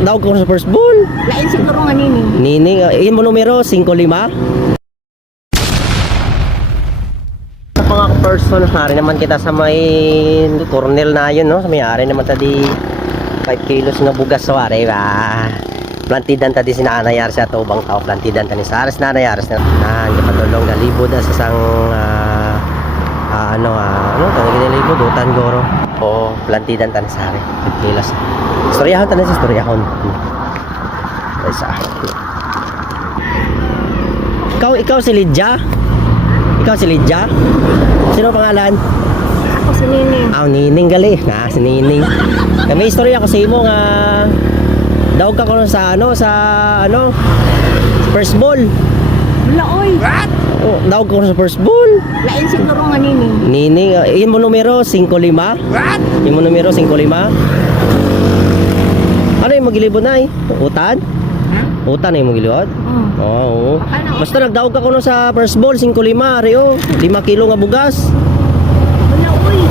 daw ko sa first ball. Lain siguro nga nining. Nining, iyon mo numero, 5-5. Sa mga person, hari naman kita sa may Cornel na yun, no? Sa may hari naman tadi 5 kilos na bugas sa wari, ba? Plantidan tadi sinanayar sa tubang tao, plantidan tani sa aras na nayaras na hindi patulong na libod sa sang ano tawag nila libod, utan goro. O plantidan tani sa hari, 5 kilos. Storyahon tani sa storyahon. Isa. Ikaw si Lydia? Ikaw si Lydia? Sino pangalan? Ako si Nining. Nining gali. Si Nining. Kami istorya ko sa imo nga daw ka ko sa first ball. Wala oy. Oh, daw ko sa first ball. Lain siguro nga nining. Nining, iyon mo numero 5-5. Iyon mo numero 5-5. Ano yung magilibod na Utan? Utan na yung magilibod? Oo. Basta nagdaog ka ko sa first ball 5-5, Rio. 5 kilo nga bugas. Wala oy.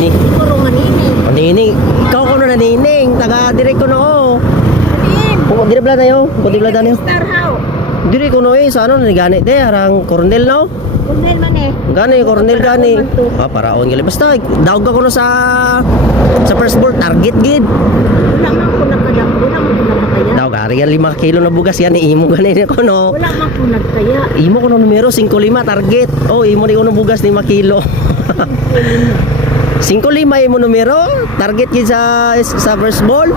Ni. Siguro nga nining. Nining, ikaw ko na Nining, taga direct ko no. Alin? Dire bla na yo, dire na yo. Star how? Dire ko no sa ano ni gani te, harang Cornel no. Cornel man eh. Gani Cornel gani. Paraon gali basta daog ka ko no sa first ball target gid. Wala man ko nakaya. Wala man ko nakaya. Daog ari yan 5 kilo na bugas yan imo gani ko no. Wala man ko nagkaya. Imo ko no numero 5-5 target. Oh, imo ni ko no bugas 5 kilo. 5-5 imo numero target gid sa first ball.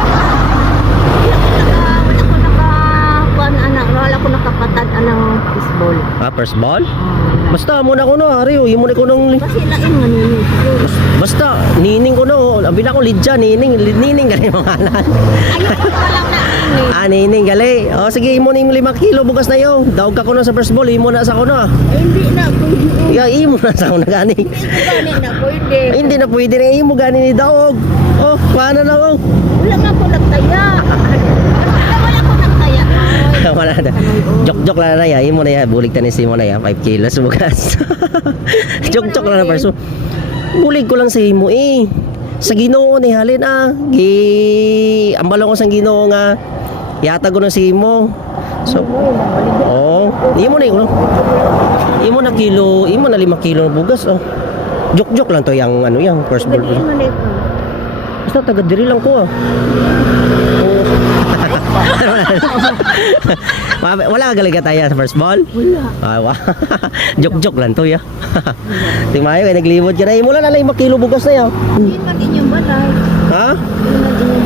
Wala ko nakapatad anang baseball. First ball? Basta muna ko no, Ari, imo ni ko nung Kasi lain nga nining. basta Nining ko no, abi na ko Lydia, Nining gali pangalan. Ayaw ko wala na nining. Nining gali. O sige, imo ning 5 kilo bugas na yo. Daog ka ko na sa first ball, imo na sa ko na. Hindi na pwede. Ya imo na sa ko na gani. Gani na pwede. Hindi na pwede rin imo gani ni daog. Oh, paano na oh? Wala man ko nagtaya. Wala ko nagtaya. Wala na. Jok lang na ya, imo na ya, bulig tanis imo na ya, 5 kilos bugas. Jok lang na perso. Bulig ko lang sa imo sa Ginoo ni halin ambalo ko sa Ginoo nga yata ko na si imo. So, imo na iko. Imo na kilo, imo na 5 kilo na bugas Jok lang to yang yang first ball. Basta taga diri lang ko Wala galing ka tayo sa first ball? Wala. Jok lang to ya. Timayo kay naglibot ka na. Mula na lang 5 kilo bugas na yan. Hindi man inyong balay. Ha? Hindi man inyong